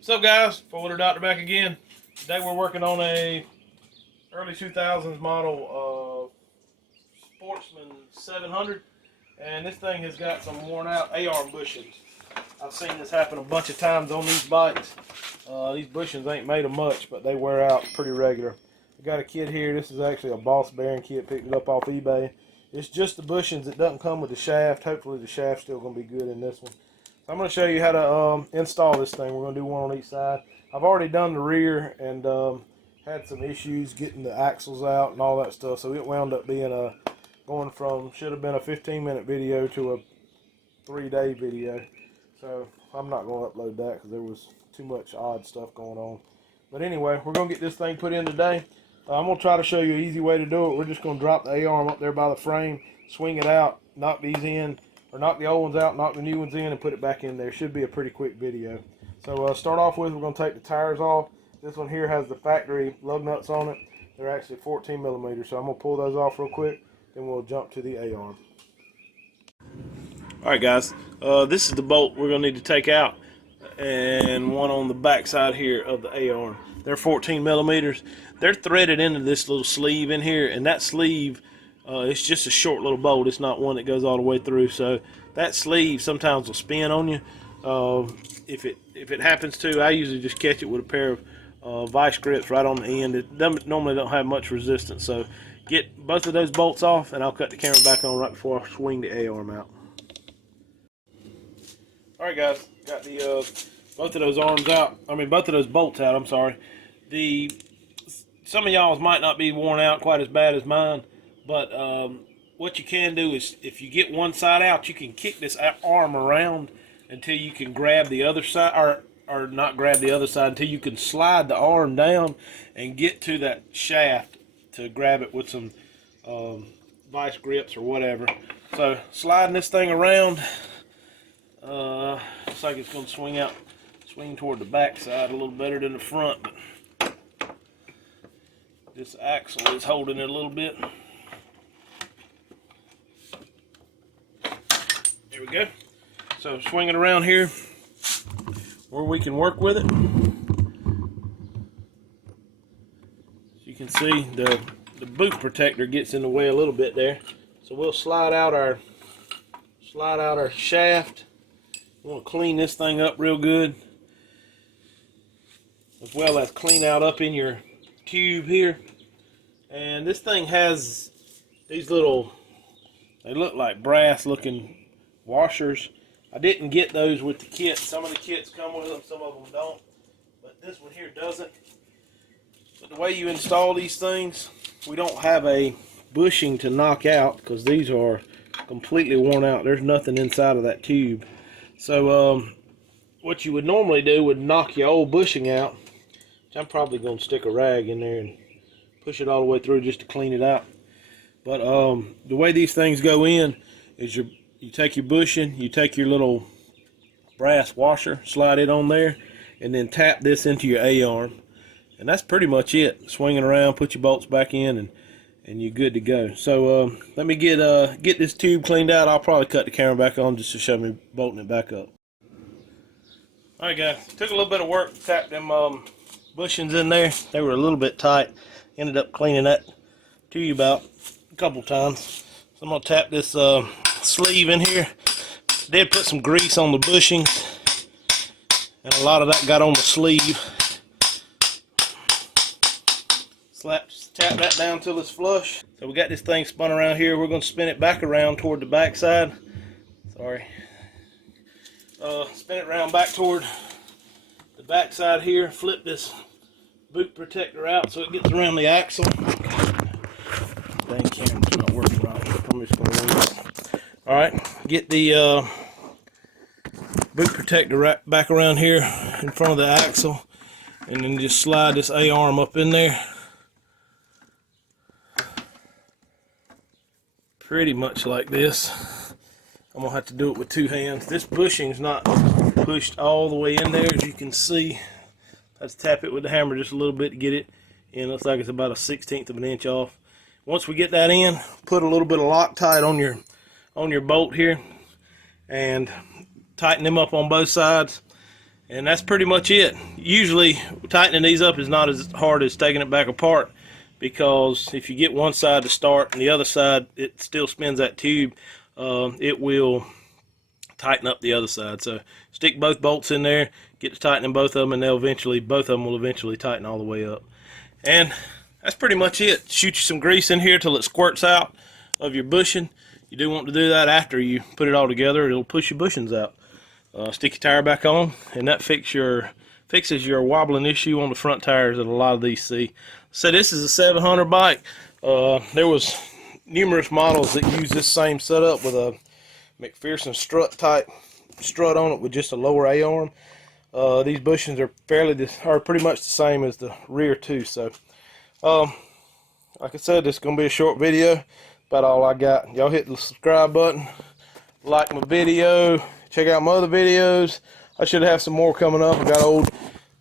What's up, guys? Four-wheeler Doctor back again. Today we're working on a early 2000s model Sportsman 700, and this thing has got some worn out A-arm bushings. I've seen this happen a bunch of times on these bikes. These bushings ain't made of much, but they wear out pretty regular. I got a kit here. This is actually a Boss bearing kit, picked it up off eBay. It's just the bushings. It doesn't come with the shaft. Hopefully the shaft's still going to be good in this one. I'm going to show you how to install this thing. We're going to do one on each side. I've already done the rear and had some issues getting the axles out and all that stuff, so it wound up being going from, should have been a 15-minute video to a 3-day video. So I'm not going to upload that because there was too much odd stuff going on. But anyway, we're going to get this thing put in today. I'm going to try to show you an easy way to do it. We're just going to drop the A-arm up there by the frame, swing it out, knock these in, or knock the old ones out, knock the new ones in, and put it back in there. Should be a pretty quick video. So start off with, we're going to take the tires off. This one here has the factory lug nuts on it. They're actually 14 millimeters, so I'm going to pull those off real quick, then we'll jump to the A-arm. Alright guys, this is the bolt we're going to need to take out, and one on the back side here of the A-arm. They're 14 millimeters. They're threaded into this little sleeve in here, and that sleeve, it's just a short little bolt. It's not one that goes all the way through. So that sleeve sometimes will spin on you. If it happens to, I usually just catch it with a pair of vice grips right on the end. It normally don't have much resistance. So get both of those bolts off, and I'll cut the camera back on right before I swing the A-arm out. All right, guys, got the both of those arms out. I mean, both of those bolts out. I'm sorry. Some of y'all's might not be worn out quite as bad as mine. But what you can do is, if you get one side out, you can kick this arm around until you can grab the other side, or not grab the other side, until you can slide the arm down and get to that shaft to grab it with some vice grips or whatever. So sliding this thing around, looks like it's going to swing toward the back side a little better than the front. But this axle is holding it a little bit. There we go. So swing it around here where we can work with it. You can see the boot protector gets in the way a little bit there. So we'll slide out our shaft. We want to clean this thing up real good, as well as clean out up in your tube here. And this thing has these little, they look like brass looking washers. I didn't get those with the kit. Some of the kits come with them, some of them don't, but this one here doesn't. But the way you install these things, we don't have a bushing to knock out because these are completely worn out. There's nothing inside of that tube. So what you would normally do would knock your old bushing out, which I'm probably going to stick a rag in there and push it all the way through just to clean it out. But the way these things go in is you take your bushing, you take your little brass washer, slide it on there, and then tap this into your A-arm. And that's pretty much it. Swing it around, put your bolts back in, and you're good to go. So let me get this tube cleaned out. I'll probably cut the camera back on just to show me bolting it back up. Alright guys, took a little bit of work to tap them bushings in there. They were a little bit tight. Ended up cleaning that tube out a couple times. So I'm going to tap this sleeve in here. Did put some grease on the bushings, and a lot of that got on the sleeve. Tap that down till it's flush. So we got this thing spun around here. We're going to spin it back around toward the back side. Sorry. Spin it around back toward the back side here. Flip this boot protector out so it gets around the axle. Dang, camera's not working right. I'm just going to leave it. Alright, get the boot protector right back around here in front of the axle, and then just slide this A-arm up in there. Pretty much like this. I'm going to have to do it with two hands. This bushing's not pushed all the way in there, as you can see. I have to tap it with the hammer just a little bit to get it in. Looks like it's about a 1/16 of an inch off. Once we get that in, put a little bit of Loctite on your bolt here and tighten them up on both sides, And that's pretty much it. Usually tightening these up is not as hard as taking it back apart, because if you get one side to start and the other side it still spins that tube, it will tighten up the other side. So stick both bolts in there, get to tightening both of them, and both of them will eventually tighten all the way up. And that's pretty much it. Shoot you some grease in here till it squirts out of your bushing. You do want to do that after you put it all together. It'll push your bushings out. Stick your tire back on, and that fixes your wobbling issue on the front tires that a lot of these see. So this is a 700 bike. There was numerous models that use this same setup with a McPherson strut type strut on it with just a lower A-arm. These bushings are pretty much the same as the rear too. So like I said, this is gonna be a short video. About all I got. Y'all hit the subscribe button, like my video, check out my other videos. I should have some more coming up. I got old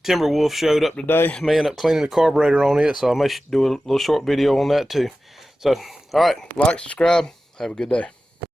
Timberwolf showed up today. May end up cleaning the carburetor on it, so I may do a little short video on that too. So, alright, like, subscribe, have a good day.